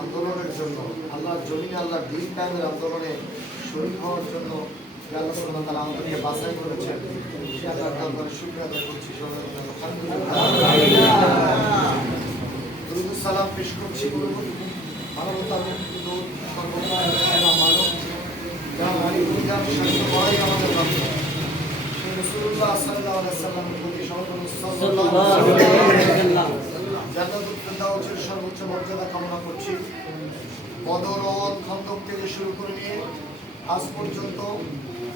আন্দোলনের জন্য, আল্লাহর জমিনে আল্লাহর দিন কায়েমের আন্দোলনে শরীক হওয়ার জন্য যে আল্লাহ সুবহানাহু ওয়া তাআলা আমাদেরকে বাছাই করেছেন, সে আল্লাহর দরবারে শুকরিয়া আদায় করছি। সবাই বলেন আলহামদুলিল্লাহ। দুরূদ ও সালাম পেশ করছি মানবতার মুক্তিদূত, সর্বকালের সেরা মানব, যার আলী পরিবার শাসন করাই আমাদের লক্ষ্য, সেই রাসূলুল্লাহ সাল্লাল্লাহু আলাইহি ওয়াসাল্লামের প্রতি সাল্লাল্লাহু আলাইহি জান্নাতুল ফেরদাউসের সর্বোচ্চ মর্যাদা কামনা করছি। বদর, ওহদ, খন্দক থেকে শুরু করে নিয়ে আজ পর্যন্ত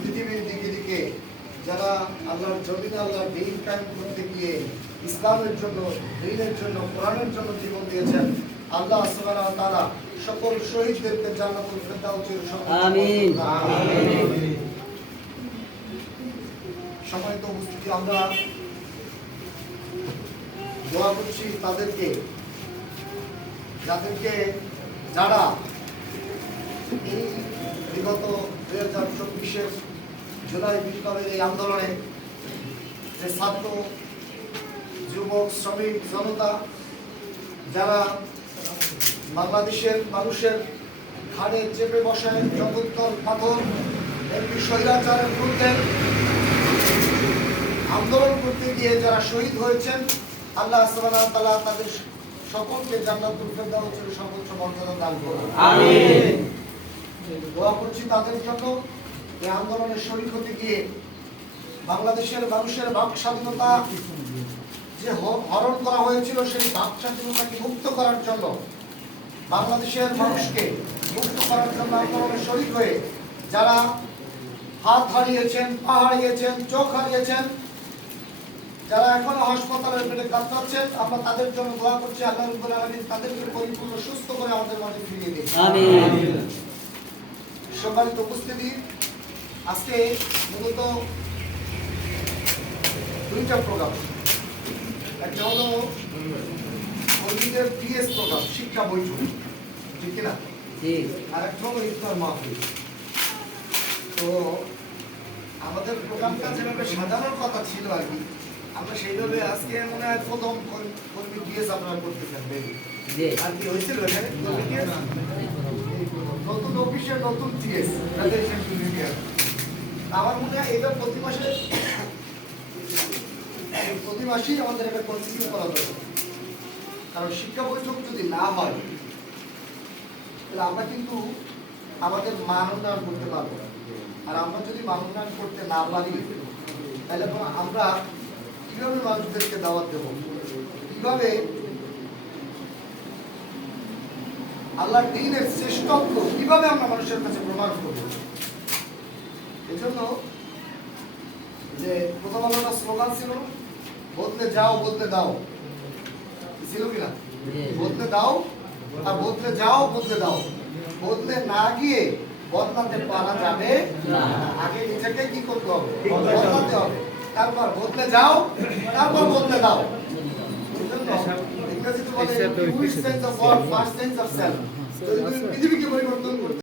পৃথিবীর দিকে দিকে যারা আল্লাহর জমিনে আল্লাহর দ্বীন কায়েম করতে গিয়ে ইসলামের জন্য, দ্বীনের জন্য, কোরআনের জন্য জীবন দিয়েছেন, আল্লাহ সুবহানাহু ওয়া তাআলা সকল শহীদদেরকে জান্নাতুল ফেরদাউসের আমিন। সম্মানিত উপস্থিতি, আমরা দোয়া করছি তাদেরকে, যারা এই বিগত 2024-এর জুলাই বিপ্লবের এই আন্দোলনে যে ছাত্র, যুবক, শ্রমিক জনতা যারা বাংলাদেশের মানুষের ঘাড়ে চেপে বসায় জগদ্দল পাথর একটি স্বৈরাচারের বিরুদ্ধে আন্দোলন করতে গিয়ে যারা শহীদ হয়েছেন, আল্লাহ সুবহানাহু ওয়া তাআলা তাদের সকলকে জান্নাতুল ফেরদাউসের সর্বোচ্চ মর্যাদা দান করুন। আমিন। দোয়া করছি তাদের জন্য, এই আন্দোলনে শরীক হতে গিয়ে বাংলাদেশের মানুষের বাক স্বাধীনতা যে হরণ করা হয়েছিল, সেই বাক স্বাধীনতাকে মুক্ত করার জন্য, বাংলাদেশের মানুষকে মুক্ত করার জন্য আন্দোলনে শরীক হয়ে যারা হাত হারিয়েছেন, পা হারিয়েছেন, চোখ হারিয়েছেন, যারা এখনো হাসপাতালের বেডে কাতরাচ্ছেন, আমরা তাদের জন্য দোয়া করছি। আল্লাহ রাব্বুল আলামিন তাদেরকে পরিপূর্ণ সুস্থ করে আমাদের মাঝে ফিরিয়ে দিন। আমিন। সম্মানিত উপস্থিতি, আজকে মূলত দুইটা প্রোগ্রাম, একটা হলো কর্মীদের পিএস প্রোগ্রাম, শিক্ষা বৈঠক, ঠিক কিনা, আর একটা হলো ইফতার মাহফিল। তো আমাদের প্রোগ্রামটা যেভাবে সাজানোর কথা ছিল আর কি, আমরা সেইভাবে আজকে মনে হয় প্রথম কর্মী পিএস আপনারা করতেছেন আর কি হয়েছিল এখানে নতুন অফিসের নতুন পিএস। আমার মনে হয় এটা প্রতি মাসেই আমাদের এটা কন্টিনিউ করা দরকার, কারণ শিক্ষা বৈঠক যদি না হয় তাহলে আমরা কিন্তু আমাদের মান উন্নয়ন করতে পারবো না। আর আমরা যদি মান উন্নয়ন করতে না পারি তাহলে আমরা কিভাবে মানুষদেরকে দাওয়াত দেব, কিভাবে আল্লাহর দ্বীনের শ্রেষ্ঠত্ব কিভাবে আমরা মানুষের কাছে প্রমাণ করব। এজন্য যে প্রথম আলোটা স্লোগান ছিল, বদলে যাও বদলে দাও, ছিল কিনা, বদলে দাও আর বদলে যাও বদলে দাও। বদলে না গিয়ে বদলাতে পারা যাবে না, আগে নিজেকে কি করতে হবে, বদলাতে হবে, তারপর বদলে যাও, তারপর বদলে দাও। ইংরেজিতে বলে পৃথিবীকে পরিবর্তন করতে